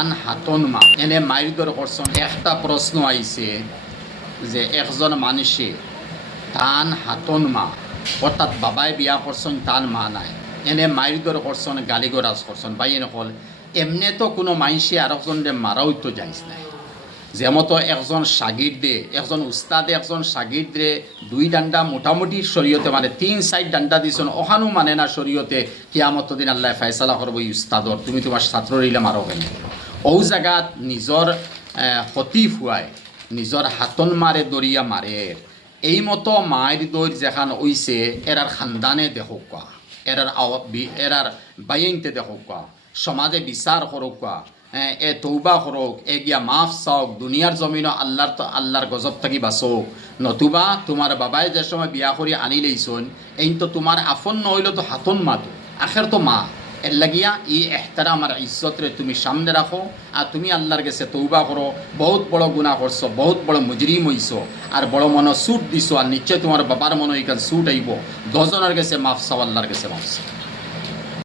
তান হাতন মা। এনে মায়ের দর করছেন একটা প্রশ্ন আইছে যে একজন মানুষে তান হাতন মা অর্থাৎ বাবাই বিয়া করছেন তান মা নাই। এনে মায়ের দর করছেন গালিগরাজ করছেন বাই এনে কল এমনি তো কোনো মানুষে আর একজনরে মারাও তো যাইস নাই। যেমতো একজন সাগিরদে একজন উস্তাদে, একজন সাগিরদে দুই ডান্ডা মোটামুটি শরীয়তে মানে তিন সাইড ডান্ডা দিছেন ওখানো মানে না শরীয়তে কিয়ামত দিন আল্লাহ ফাইসালা করব উস্তাদর তুমি তোমার ছাত্র রইলে মারো কেন ও জায়গাত নিজর সতী ফুৱাই নিজর হাতন মারে দরিয়া মারে এই মতো মায়ের দৈর যেখান ওইছে এরার খানদানে দেখক এরার এরার বাইনতে দেখক সমাজে বিচার করুক এ তৌবা করুক এ গিয়া মাফ চাওক দুনিয়ার জমিন আল্লাহর আল্লাহর গজব থাকি বাঁচক। নতুবা তোমার বাবাই যে সময় বিয়া করে আনি লইছন এই তো তোমার আফন নহইলে তো হাতন মাতো আখের তো মা। এর লাগিয়া ই এহতারাম আর ইজ্জতরে তুমি সামনে রাখো আর তুমি আল্লাহর কাছে তৌবা করো। বহুত বড় গুণা করছ, বহুত বড় মুজরিম হইছো আর বড় মন সুট দিছো। আর নিশ্চয় তোমার বাবার মনে এখান সুট আইব দশজনের কাছে মাফ আল্লাহর কাছে মাফ